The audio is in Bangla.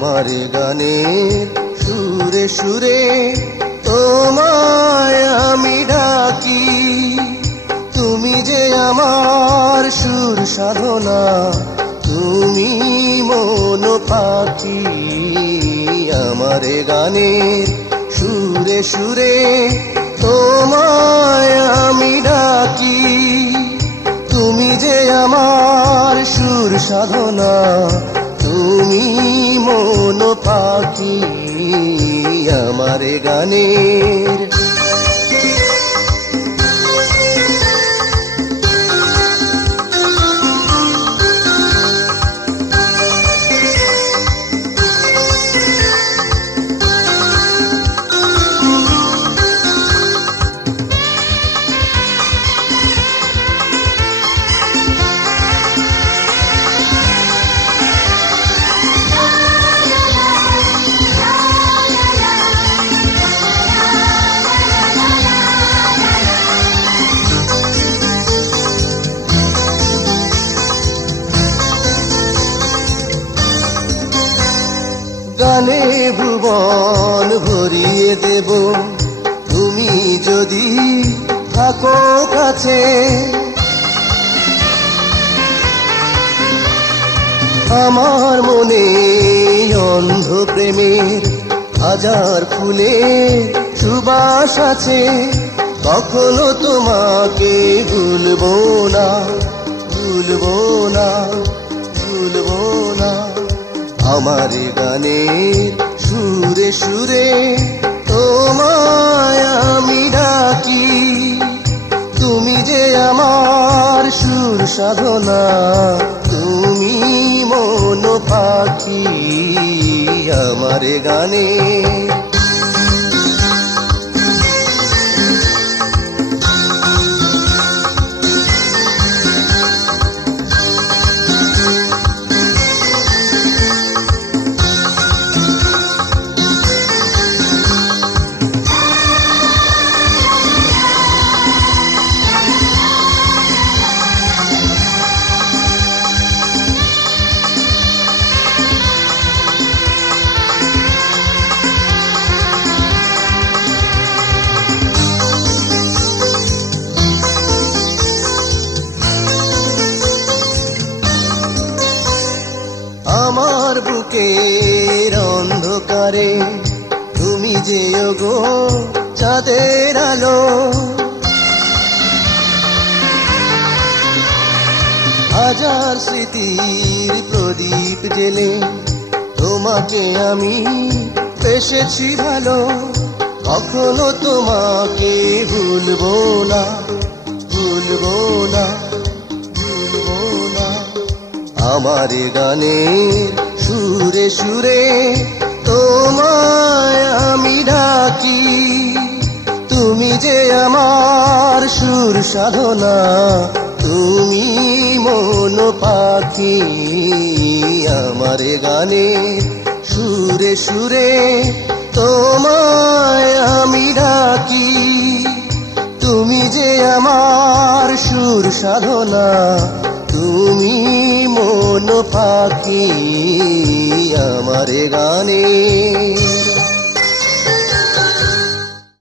আমার গানে সুরে সুরে তোমায় আমি ডাকি, তুমি যে আমার সুর সাধনা, তুমি মন পাখি। আমার গানে সুরে সুরে তোমায় আমি ডাকি, তুমি যে আমার সুর সাধনা, তুমি মন পাখি আমার গানের। গানে ভুবন ভরিয়ে দেব, তুমি যদি থাকো কাছে। আমার মনে অন্ধ প্রেমের হাজার ফুলের সুবাস আছে, কখনো তোমাকে ভুলবো না, ভুলবো না, ভুলবো না। আমার গানে সুরে সুরে তোমায় আমি ডাকি, তুমি যে আমার সুর সাধনা, তুমি মন পাখি আমার গানে। আমার বুকের অন্ধকারে তুমি যে গো চাঁদের আলো, হাজার স্মৃতির প্রদীপ জেলে তোমাকে আমি পেশেছি ভালো, কখনো তোমাকে ভুলবো না, ভুলবো না, ভুলবো না। আমার গানে সুরে সুরে তোমায় আমি ডাকি, তুমি যে আমার সুর সাধনা, তুমি মন পাখি আমার গানে সুরে সুরে তোমায় আমি ডাকি, তুমি যে আমার সুর সাধনা, তুমি মন পাখি আমার গানে।